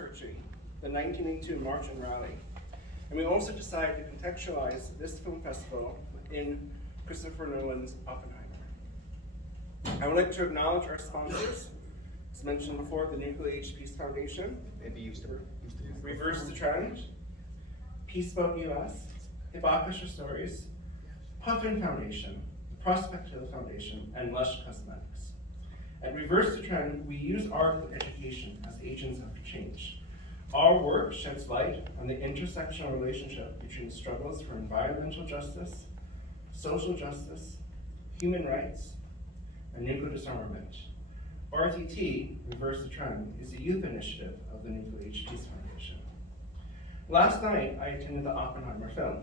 Churchy, the 1982 March and Rally. And we also decided to contextualize this film festival in Christopher Nolan's Oppenheimer. I would like to acknowledge our sponsors, as mentioned before, the Nuclear Age Peace Foundation, Reverse the Trend, Peace Boat US, Hibakusha Stories, Puffin Foundation, the Prospect Hill Foundation, and Lush Cosmetics. At Reverse the Trend, we use art and education as agents of change. Our work sheds light on the intersectional relationship between struggles for environmental justice, social justice, human rights, and nuclear disarmament. RTT, Reverse the Trend, is a youth initiative of the Nuclear Age Peace Foundation. Last night, I attended the Oppenheimer film.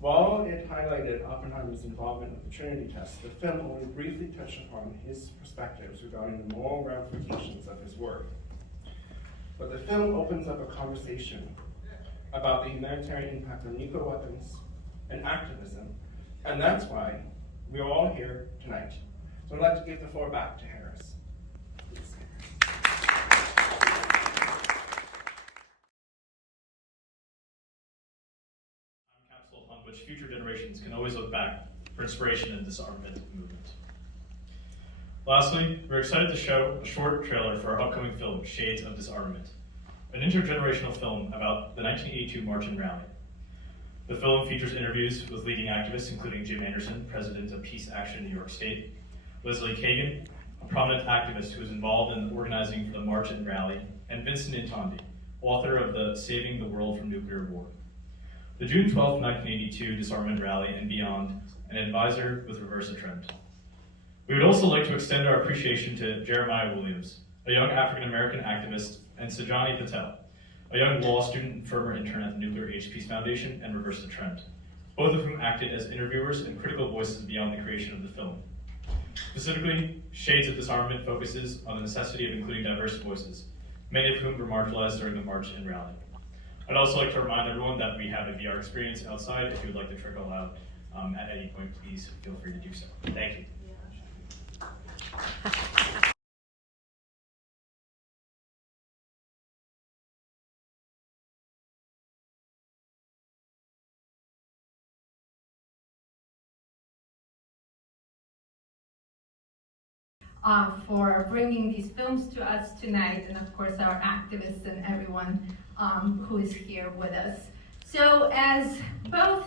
While it highlighted Oppenheimer's involvement with the Trinity test, the film only briefly touched upon his perspectives regarding the moral ramifications of his work. But the film opens up a conversation about the humanitarian impact of nuclear weapons and activism, and that's why we're all here tonight. So I'd like to give the floor back to Harris. Please. Capsule on which future generations can always look back for inspiration in the disarmament movement. Lastly, we're excited to show a short trailer for our upcoming film, Shades of Disarmament, an intergenerational film about the 1982 March and Rally. The film features interviews with leading activists, including Jim Anderson, president of Peace Action New York State, Leslie Kagan, a prominent activist who was involved in organizing for the March and Rally, and Vincent Intondi, author of the Saving the World from Nuclear War. The June 12, 1982 Disarmament Rally and Beyond, an advisor with Reverse the Trend. We would also like to extend our appreciation to Jeremiah Williams, a young African-American activist, and Sajani Patel, a young law student and former intern at the Nuclear Age Peace Foundation and Reverse the Trend, both of whom acted as interviewers and critical voices beyond the creation of the film. Specifically, Shades of Disarmament focuses on the necessity of including diverse voices, many of whom were marginalized during the March and Rally. I'd also like to remind everyone that we have a VR experience outside. If you would like to trickle out at any point, please feel free to do so. Thank you. For bringing these films to us tonight, and of course our activists and everyone who is here with us. So as both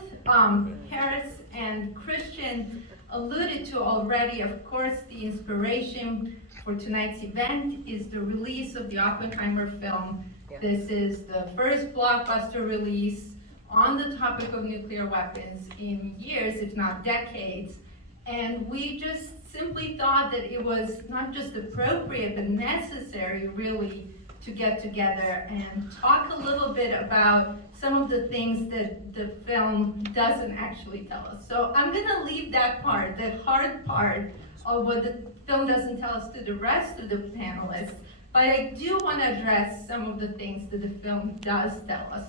Harris and Christian alluded to already, of course the inspiration for tonight's event is the release of the Oppenheimer film. This is the first blockbuster release on the topic of nuclear weapons in years, if not decades. And we just simply thought that it was not just appropriate, but necessary really to get together and talk a little bit about some of the things that the film doesn't actually tell us. So I'm gonna leave that part, that hard part of what the film doesn't tell us, to the rest of the panelists, but I do wanna address some of the things that the film does tell us.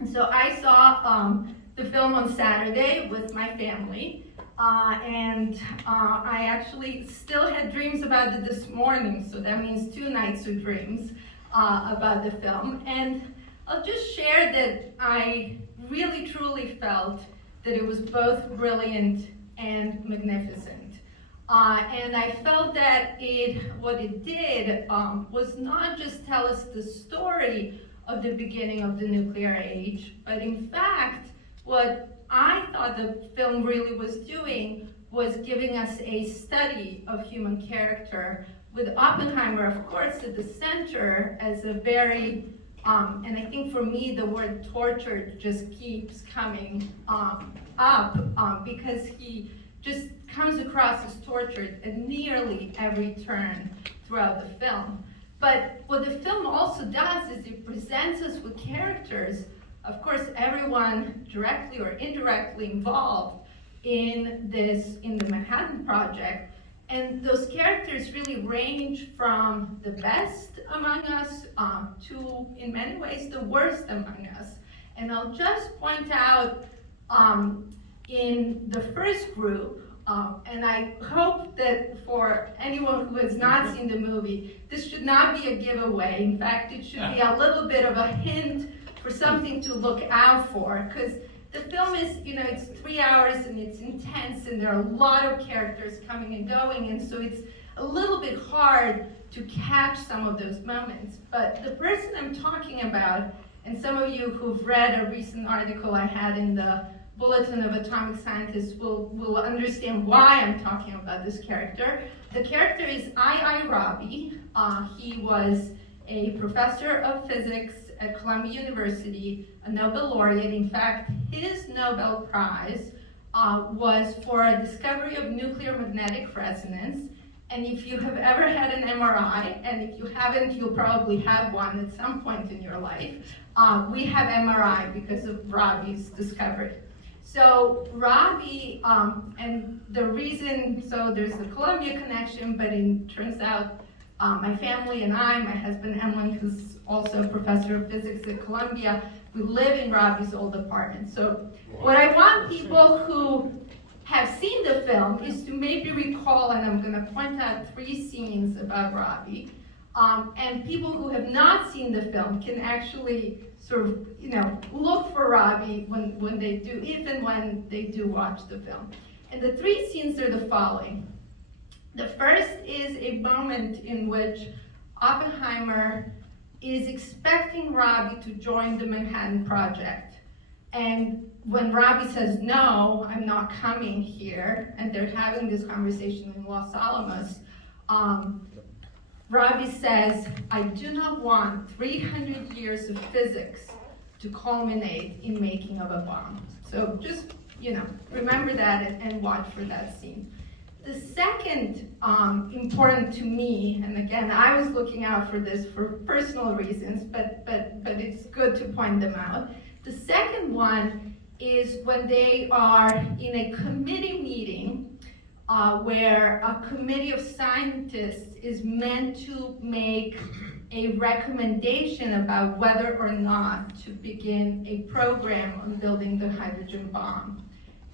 And so I saw the film on Saturday with my family. I actually still had dreams about it this morning, so that means 2 nights of dreams about the film. And I'll just share that I really truly felt that it was both brilliant and magnificent. And I felt that what it did was not just tell us the story of the beginning of the nuclear age, but in fact, what I thought the film really was doing was giving us a study of human character, with Oppenheimer, of course, at the center as a very, and I think for me the word tortured just keeps coming up because he just comes across as tortured at nearly every turn throughout the film. But what the film also does is it presents us with characters, of course, everyone directly or indirectly involved in the Manhattan Project. And those characters really range from the best among us to, in many ways, the worst among us. And I'll just point out in the first group, And I hope that for anyone who has not seen the movie, this should not be a giveaway. In fact, it should be a little bit of a hint for something to look out for, because the film is, it's 3 hours and it's intense and there are a lot of characters coming and going, and so it's a little bit hard to catch some of those moments. But the person I'm talking about, and some of you who've read a recent article I had in the Bulletin of Atomic Scientists will understand why I'm talking about this character. The character is I.I. Rabi. He was a professor of physics at Columbia University, a Nobel laureate. In fact, his Nobel Prize was for a discovery of nuclear magnetic resonance. And if you have ever had an MRI, and if you haven't, you'll probably have one at some point in your life, we have MRI because of Rabi's discovery. So Rabi, and the reason, so there's the Columbia connection, but it turns out my family and I, my husband Emlyn, who's also a professor of physics at Columbia, we live in Rabi's old apartment. So what I want people who have seen the film is to maybe recall, and I'm going to point out 3 scenes about Rabi, and people who have not seen the film can actually sort of, look for Rabi when they do, if and when they do watch the film. And the 3 scenes are the following. The first is a moment in which Oppenheimer is expecting Rabi to join the Manhattan Project. And when Rabi says, no, I'm not coming here, and they're having this conversation in Los Alamos, Rabi says, I do not want 300 years of physics to culminate in making of a bomb. So just, remember that and watch for that scene. The second important to me, and again, I was looking out for this for personal reasons, but it's good to point them out. The second one is when they are in a committee meeting where a committee of scientists is meant to make a recommendation about whether or not to begin a program on building the hydrogen bomb.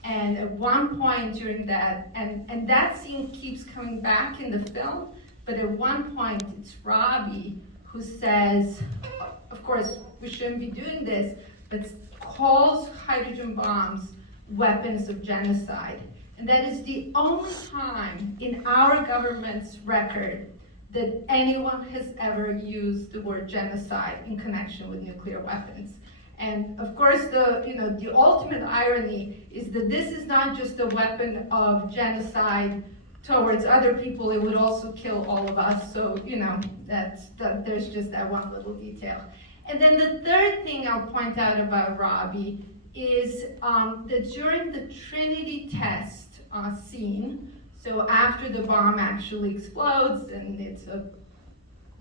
And at one point during that, and that scene keeps coming back in the film, but at one point it's Rabi who says, of course, we shouldn't be doing this, but calls hydrogen bombs weapons of genocide. And that is the only time in our government's record that anyone has ever used the word genocide in connection with nuclear weapons. And of course, the ultimate irony is that this is not just a weapon of genocide towards other people, it would also kill all of us. So, there's just that one little detail. And then the third thing I'll point out about Rabi is that during the Trinity test scene, so after the bomb actually explodes and it's a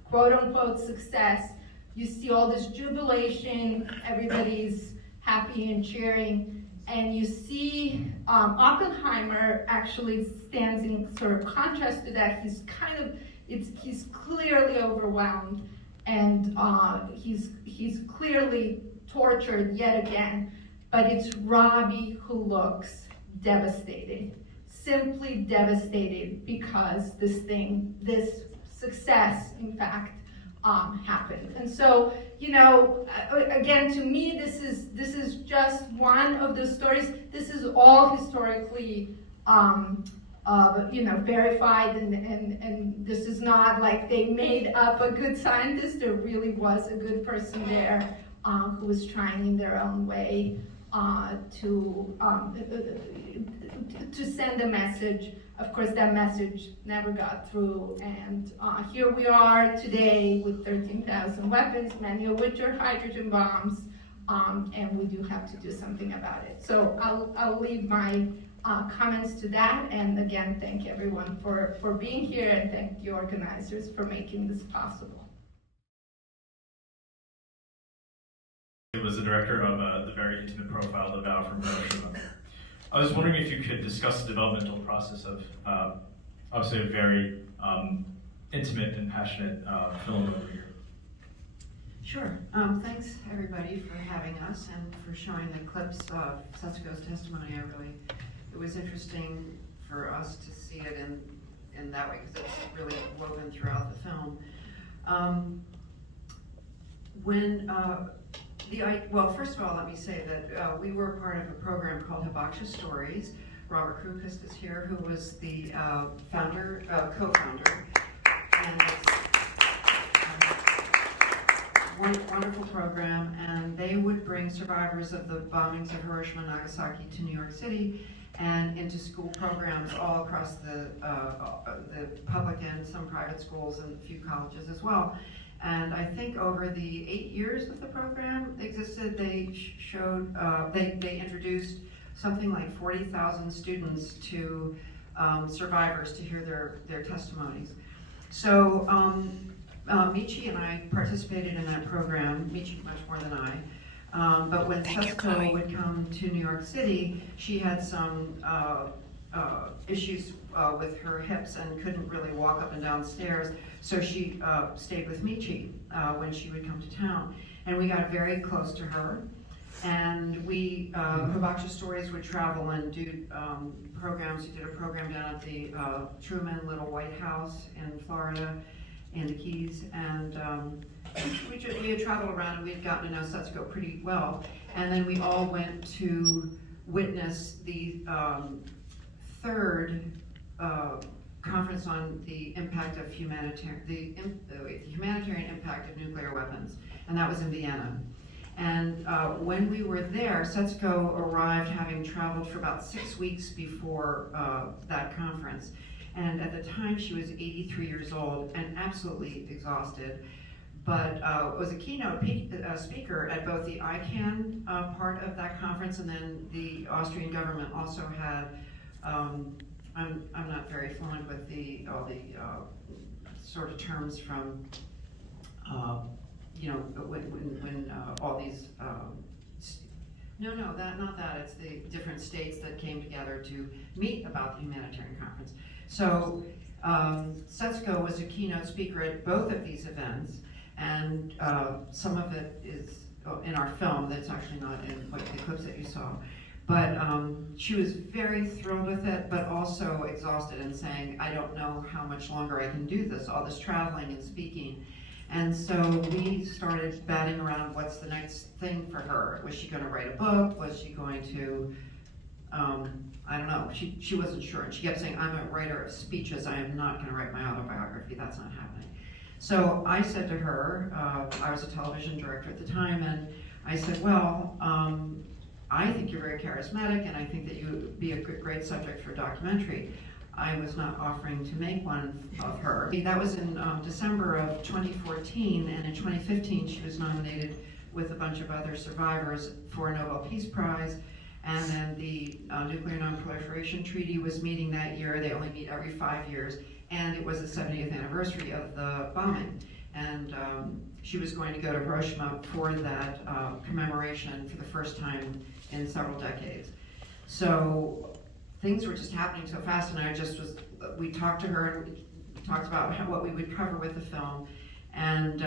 quote-unquote success, you see all this jubilation, everybody's happy and cheering, and you see Oppenheimer actually stands in sort of contrast to that. He's clearly overwhelmed, and he's clearly tortured yet again, but it's Rabi who looks devastated, simply devastated, because this success, in fact, happened. And so, again, to me, this is just one of the stories. This is all historically, verified, and this is not like they made up a good scientist. There really was a good person there who was trying in their own way to send a message. Of course, that message never got through, and here we are today with 13,000 weapons, many of which are hydrogen bombs, and we do have to do something about it. So I'll leave my comments to that, and again, thank everyone for being here, and thank the organizers for making this possible. It was the director of the very intimate profile of Val from Hiroshima. I was wondering if you could discuss the developmental process of obviously a very intimate and passionate film over here. Sure. Thanks everybody for having us and for showing the clips of Setsuko's testimony. It was interesting for us to see it in that way, because it's really woven throughout the film. Well, first of all, let me say that we were part of a program called Hibakusha Stories. Robert Krukist is here, who was the co-founder, and it's a wonderful program. And they would bring survivors of the bombings of Hiroshima and Nagasaki to New York City and into school programs all across the public and some private schools and a few colleges as well. And I think over the 8 years that the program existed, they showed, they introduced something like 40,000 students to survivors to hear their testimonies. So Michi and I participated in that program, Michi much more than I. But when Setsuko would come to New York City, she had some issues with her hips and couldn't really walk up and down stairs. So she stayed with Michi when she would come to town. And we got very close to her. And we, Hibakusha Stories would travel and do programs. We did a program down at the Truman Little White House in Florida, in the Keys. And we had traveled around and we had gotten to know Setsuko pretty well. And then we all went to witness the third conference on the impact of the humanitarian impact of nuclear weapons, and that was in Vienna. And when we were there, Setsuko arrived having traveled for about 6 weeks before that conference. And at the time, she was 83 years old and absolutely exhausted, but was a keynote speaker at both the ICANN part of that conference, and then the Austrian government also had I'm not very fluent with all the sort of terms from, when all these, not that, it's the different states that came together to meet about the humanitarian conference. So Setsuko was a keynote speaker at both of these events, and some of it is in our film. That's actually not in the clips that you saw. But she was very thrilled with it, but also exhausted and saying, I don't know how much longer I can do this, all this traveling and speaking. And so we started batting around what's the next thing for her. Was she going to write a book? Was she going to, I don't know, she wasn't sure. And she kept saying, I'm a writer of speeches, I am not going to write my autobiography, that's not happening. So I said to her, I was a television director at the time, and I said, well, I think you're very charismatic, and I think that you would be a great subject for a documentary. I was not offering to make one of her. That was in December of 2014, and in 2015 she was nominated with a bunch of other survivors for a Nobel Peace Prize. And then the Nuclear Non-Proliferation Treaty was meeting that year. They only meet every 5 years, and it was the 70th anniversary of the bombing. And she was going to go to Hiroshima for that commemoration for the first time in several decades. So things were just happening so fast, and we talked to her, and we talked about what we would cover with the film, and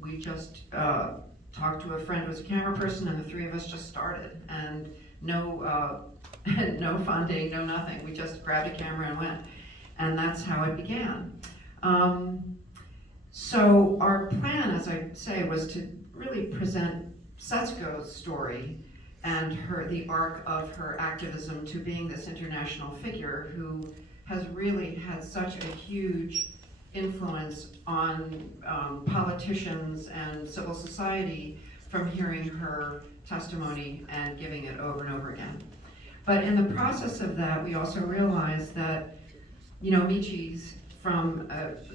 we just talked to a friend who was a camera person, and the three of us just started, and no funding, no nothing. We just grabbed a camera and went, and that's how it began. So our plan, as I say, was to really present Setsuko's story and the arc of her activism to being this international figure who has really had such a huge influence on politicians and civil society from hearing her testimony and giving it over and over again. But in the process of that, we also realized that, Michi's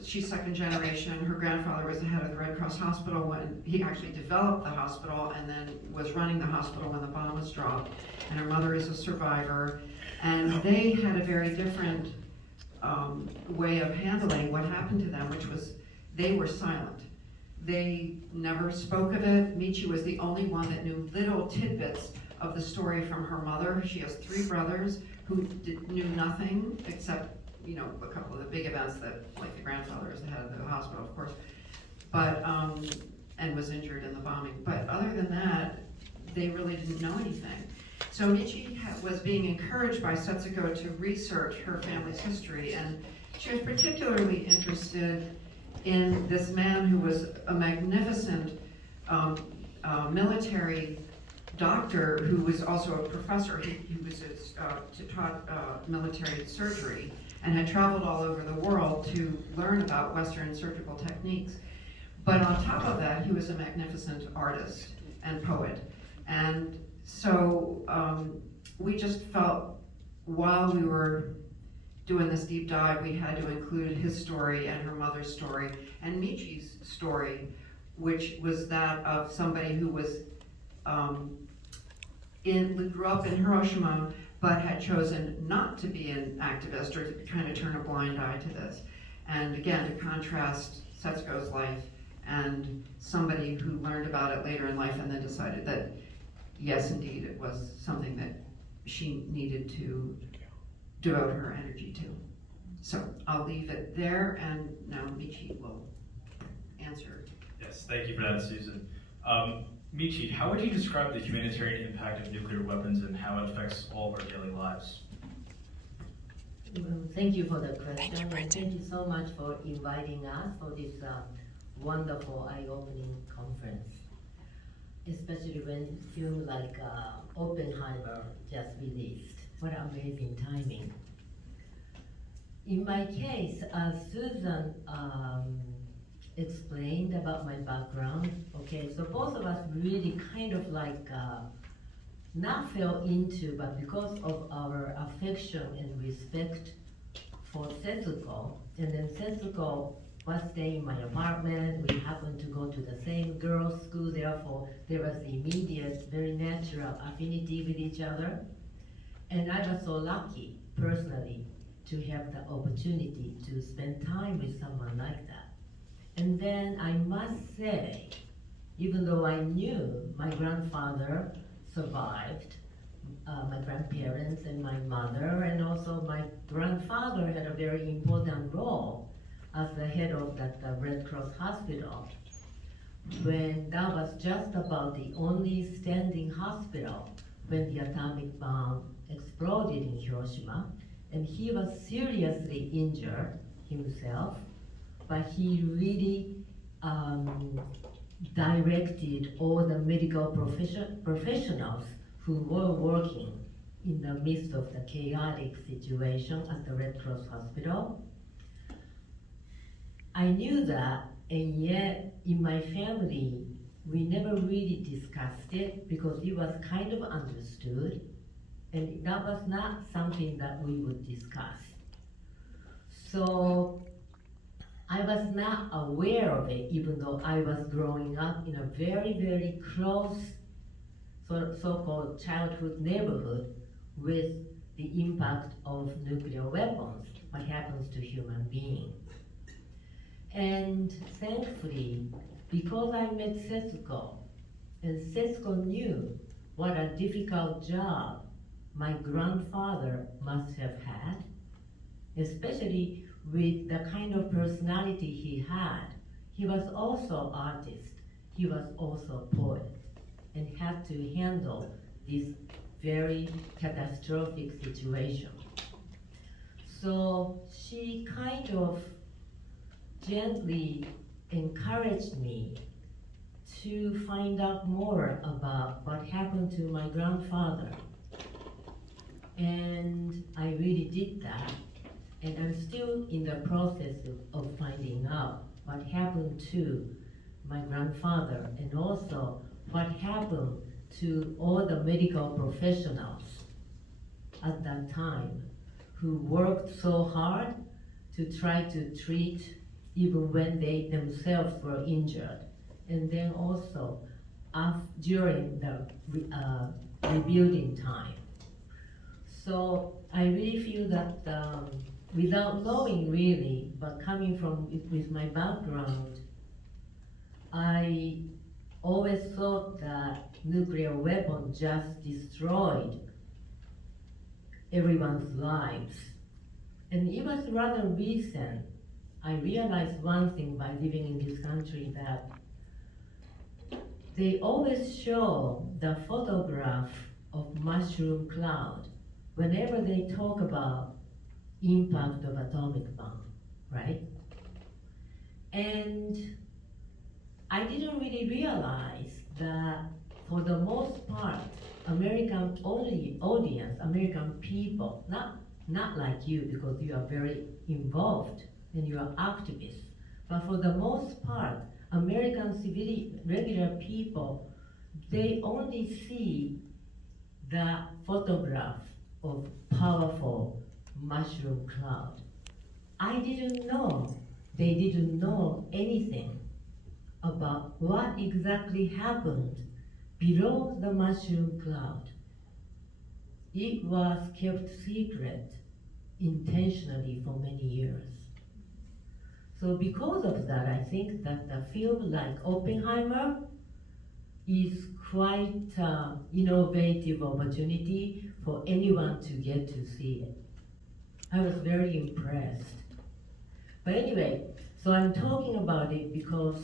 she's second generation. Her grandfather was the head of the Red Cross Hospital when he actually developed the hospital, and then was running the hospital when the bomb was dropped. And her mother is a survivor. And they had a very different way of handling what happened to them, which was they were silent. They never spoke of it. Michi was the only one that knew little tidbits of the story from her mother. She has 3 brothers who knew nothing except a couple of the big events that, like the grandfather was the head of the hospital, of course, but, and was injured in the bombing. But other than that, they really didn't know anything. So Michi was being encouraged by Setsuko to research her family's history, and she was particularly interested in this man who was a magnificent military doctor who was also a professor. He was taught military surgery and had traveled all over the world to learn about Western surgical techniques. But on top of that, he was a magnificent artist and poet. And so we just felt while we were doing this deep dive, we had to include his story and her mother's story and Michi's story, which was that of somebody who was grew up in Hiroshima, but had chosen not to be an activist or to kind of turn a blind eye to this. And again, to contrast Setsuko's life and somebody who learned about it later in life and then decided that, yes, indeed, it was something that she needed to devote her energy to. So I'll leave it there, and now Michi will answer. Yes, thank you for that, Susan. Michi, how would you describe the humanitarian impact of nuclear weapons and how it affects all of our daily lives? Thank you for the question. Thank you so much for inviting us for this wonderful eye-opening conference, especially when film like Oppenheimer just released. What amazing timing. In my case, as Susan explained about my background, okay, so both of us really kind of like not fell into, but because of our affection and respect for Setsuko, and then Setsuko was staying in my apartment, we happened to go to the same girls' school, therefore there was immediate, very natural affinity with each other. And I was so lucky, personally, to have the opportunity to spend time with someone like that. And then I must say, even though I knew my grandfather survived, my grandparents and my mother, and also my grandfather had a very important role as the head of that Red Cross hospital, when that was just about the only standing hospital when the atomic bomb exploded in Hiroshima, and he was seriously injured himself, but he really directed all the medical professionals who were working in the midst of the chaotic situation at the Red Cross hospital. I knew that, and yet in my family, we never really discussed it because it was kind of understood, and that was not something that we would discuss. So I was not aware of it, even though I was growing up in a very, very close so-called childhood neighborhood with the impact of nuclear weapons, what happens to human beings. And thankfully, because I met Setsuko, and Setsuko knew what a difficult job my grandfather must have had, especially with the kind of personality he had. He was also artist, he was also poet, and had to handle this very catastrophic situation. So she kind of gently encouraged me to find out more about what happened to my grandfather. And I really did that. And I'm still in the process of finding out what happened to my grandfather, and also what happened to all the medical professionals at that time who worked so hard to try to treat even when they themselves were injured. And then also during the rebuilding time. So I really feel that without knowing really, but coming from with my background, I always thought that nuclear weapon just destroyed everyone's lives. And it was rather recent. I realized one thing by living in this country, that they always show the photograph of mushroom cloud whenever they talk about impact of atomic bomb, right? And I didn't really realize that for the most part, American audience, American people, not like you because you are very involved and you are activists, but for the most part, American regular people, they only see the photograph of powerful mushroom cloud. I didn't know, they didn't know anything about what exactly happened below the mushroom cloud. It was kept secret intentionally for many years. So because of that, I think that a film like Oppenheimer is quite innovative opportunity for anyone to get to see it. I was very impressed. But anyway, so I'm talking about it because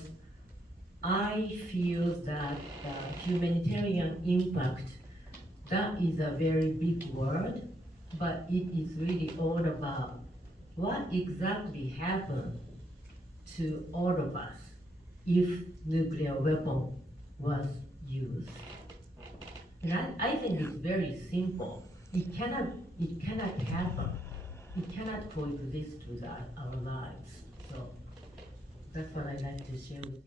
I feel that humanitarian impact, that is a very big word, but it is really all about what exactly happened to all of us if nuclear weapon was used. And I think it's very simple. It cannot happen. It cannot coexist with our lives. So that's what I'd like to share with you.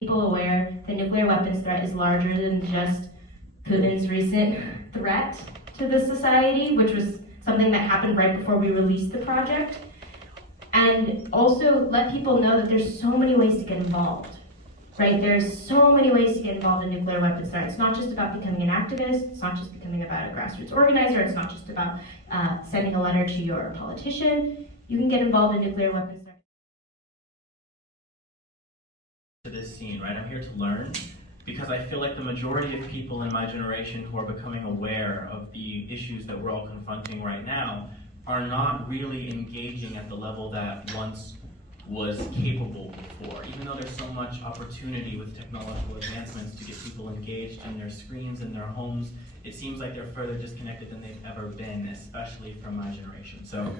People aware the nuclear weapons threat is larger than just Putin's recent threat to the society, which was something that happened right before we released the project. And also let people know that there's so many ways to get involved, right? There's so many ways to get involved in nuclear weapons threat. It's not just about becoming an activist. It's not just becoming about a grassroots organizer. It's not just about sending a letter to your politician. You can get involved in nuclear weapons threat. To this scene, right? I'm here to learn because I feel like the majority of people in my generation who are becoming aware of the issues that we're all confronting right now are not really engaging at the level that once was capable before. Even though there's so much opportunity with technological advancements to get people engaged in their screens and their homes, it seems like they're further disconnected than they've ever been, especially from my generation. So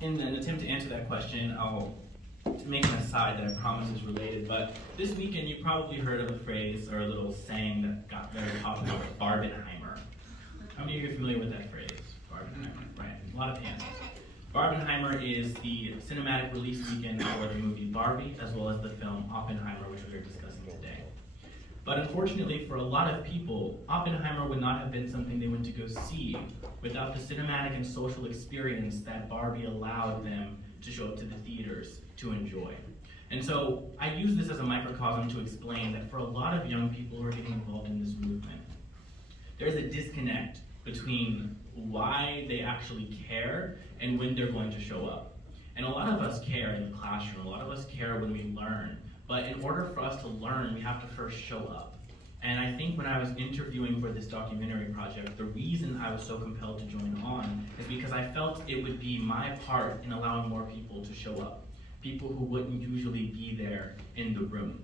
in an attempt to answer that question, I'll make an aside that I promise is related, but this weekend you probably heard of a phrase or a little saying that got very popular, Barbenheimer. How many of you are familiar with that phrase? Barbenheimer, right? A lot of hands. Barbenheimer is the cinematic release weekend for the movie Barbie, as well as the film Oppenheimer, which we are discussing today. But unfortunately, for a lot of people, Oppenheimer would not have been something they went to go see without the cinematic and social experience that Barbie allowed them to show up to the theaters to enjoy. And so I use this as a microcosm to explain that for a lot of young people who are getting involved in this movement, there's a disconnect between why they actually care and when they're going to show up. And a lot of us care in the classroom, a lot of us care when we learn, but in order for us to learn, we have to first show up. And I think when I was interviewing for this documentary project, the reason I was so compelled to join on is because I felt it would be my part in allowing more people to show up, people who wouldn't usually be there in the room.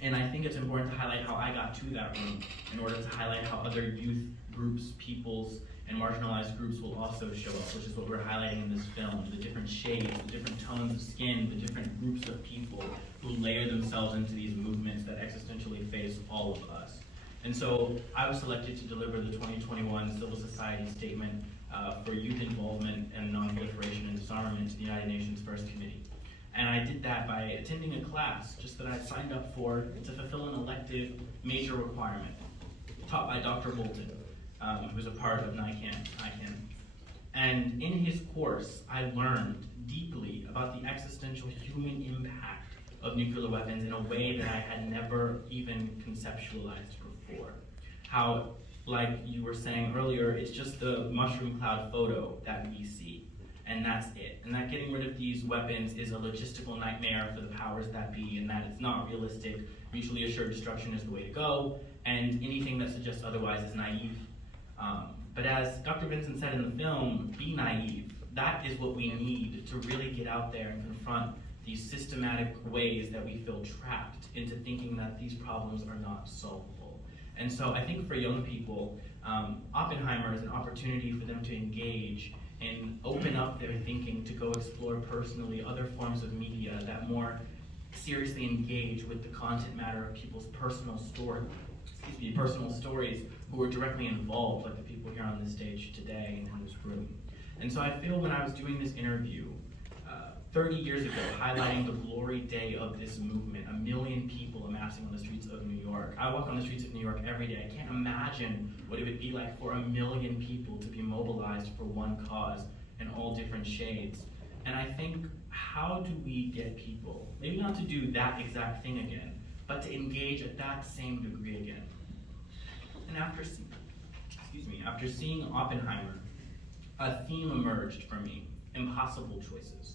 And I think it's important to highlight how I got to that room in order to highlight how other youth groups, peoples, and marginalized groups will also show up, which is what we're highlighting in this film, the different shades, the different tones of skin, the different groups of people who layer themselves into these movements that existentially face all of us. And so I was selected to deliver the 2021 Civil Society Statement for Youth Involvement and Non-Proliferation and Disarmament to the United Nations First Committee. And I did that by attending a class just that I signed up for to fulfill an elective major requirement taught by Dr. Bolton, who's a part of NICAN. And in his course, I learned deeply about the existential human impact of nuclear weapons in a way that I had never even conceptualized before. How, like you were saying earlier, it's just the mushroom cloud photo that we see, and that's it. And that getting rid of these weapons is a logistical nightmare for the powers that be, and that it's not realistic. Mutually assured destruction is the way to go, and anything that suggests otherwise is naive. But as Dr. Vincent said in the film, be naive. That is what we need to really get out there and confront these systematic ways that we feel trapped into thinking that these problems are not solvable. And so I think for young people, Oppenheimer is an opportunity for them to engage and open up their thinking to go explore personally other forms of media that more seriously engage with the content matter of people's personal stories who are directly involved, like the people here on this stage today and in this room. And so I feel when I was doing this interview 30 years ago, highlighting the glory day of this movement, 1 million people amassing on the streets of New York. I walk on the streets of New York every day. I can't imagine what it would be like for 1 million people to be mobilized for one cause in all different shades. And I think, how do we get people, maybe not to do that exact thing again, but to engage at that same degree again? And after seeing Oppenheimer, a theme emerged for me: impossible choices.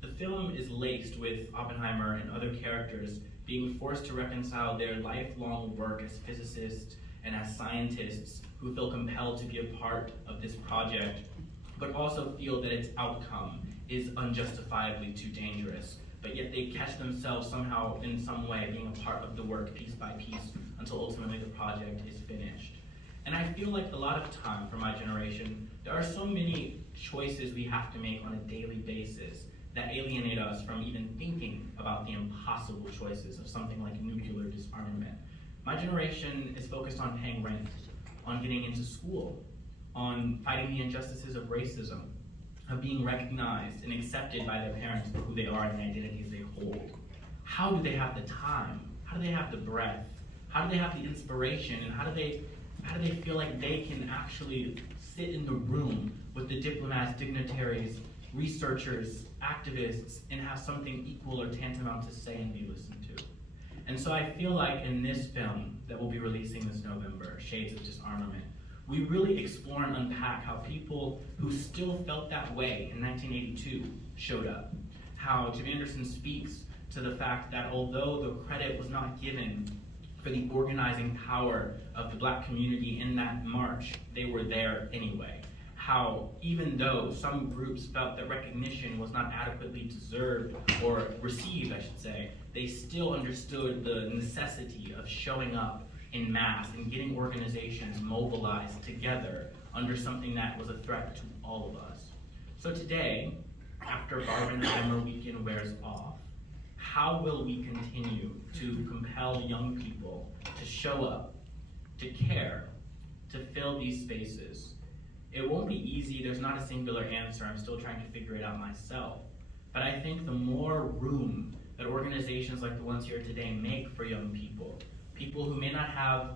The film is laced with Oppenheimer and other characters being forced to reconcile their lifelong work as physicists and as scientists who feel compelled to be a part of this project, but also feel that its outcome is unjustifiably too dangerous. But yet they catch themselves somehow in some way being a part of the work piece by piece until ultimately the project is finished. And I feel like a lot of time for my generation, there are so many choices we have to make on a daily basis that alienate us from even thinking about the impossible choices of something like nuclear disarmament. My generation is focused on paying rent, on getting into school, on fighting the injustices of racism, of being recognized and accepted by their parents for who they are and the identities they hold. How do they have the time? How do they have the breath? How do they have the inspiration? And how do they feel like they can actually sit in the room with the diplomats, dignitaries, researchers, activists, and have something equal or tantamount to say and be listened to? And so I feel like in this film that we'll be releasing this November, Shades of Disarmament, we really explore and unpack how people who still felt that way in 1982 showed up. How Jim Anderson speaks to the fact that although the credit was not given for the organizing power of the Black community in that march, they were there anyway. How even though some groups felt that recognition was not adequately deserved or received, I should say, they still understood the necessity of showing up in mass and getting organizations mobilized together under something that was a threat to all of us. So today, after Barbenheimer weekend wears off, how will we continue to compel young people to show up, to care, to fill these spaces? It won't be easy, there's not a singular answer, I'm still trying to figure it out myself. But I think the more room that organizations like the ones here today make for young people, people who may not have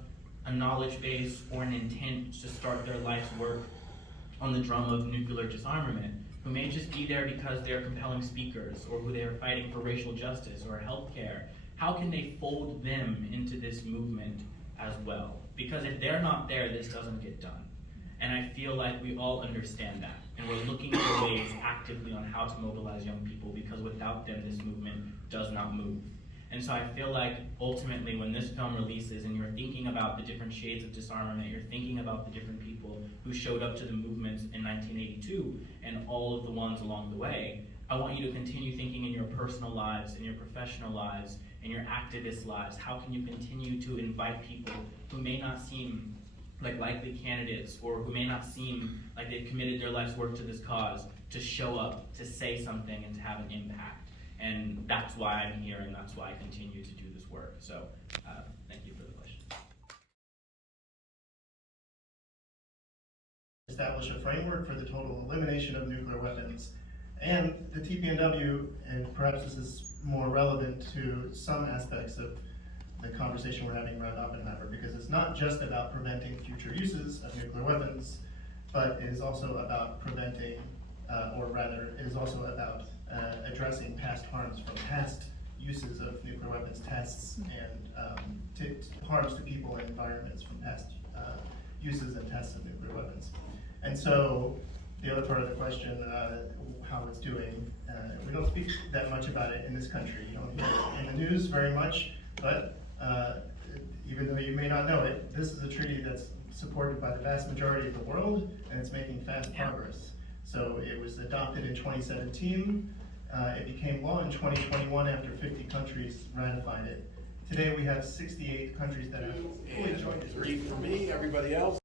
a knowledge base or an intent to start their life's work on the drum of nuclear disarmament, who may just be there because they're compelling speakers or who they are fighting for racial justice or healthcare, how can they fold them into this movement as well? Because if they're not there, this doesn't get done. And I feel like we all understand that. And we're looking for ways actively on how to mobilize young people, because without them, this movement does not move. And so I feel like ultimately when this film releases and you're thinking about the different shades of disarmament, you're thinking about the different people who showed up to the movements in 1982 and all of the ones along the way, I want you to continue thinking in your personal lives, in your professional lives, in your activist lives. How can you continue to invite people who may not seem like likely candidates or who may not seem like they've committed their life's work to this cause to show up, to say something, and to have an impact? And that's why I'm here, and that's why I continue to do this work. So thank you for the question. Establish a framework for the total elimination of nuclear weapons. And the TPNW, and perhaps this is more relevant to some aspects of the conversation we're having around Oppenheimer, because it's not just about preventing future uses of nuclear weapons, but it is also about preventing, or rather, it is also about addressing past harms from past uses of nuclear weapons tests and harms to people and environments from past uses and tests of nuclear weapons. And so the other part of the question, how it's doing, we don't speak that much about it in this country. You don't hear it in the news very much, but even though you may not know it, this is a treaty that's supported by the vast majority of the world, and it's making fast progress. So it was adopted in 2017. It became law in 2021 after 50 countries ratified it. Today we have 68 countries that have fully joined it. 3 for me, everybody else.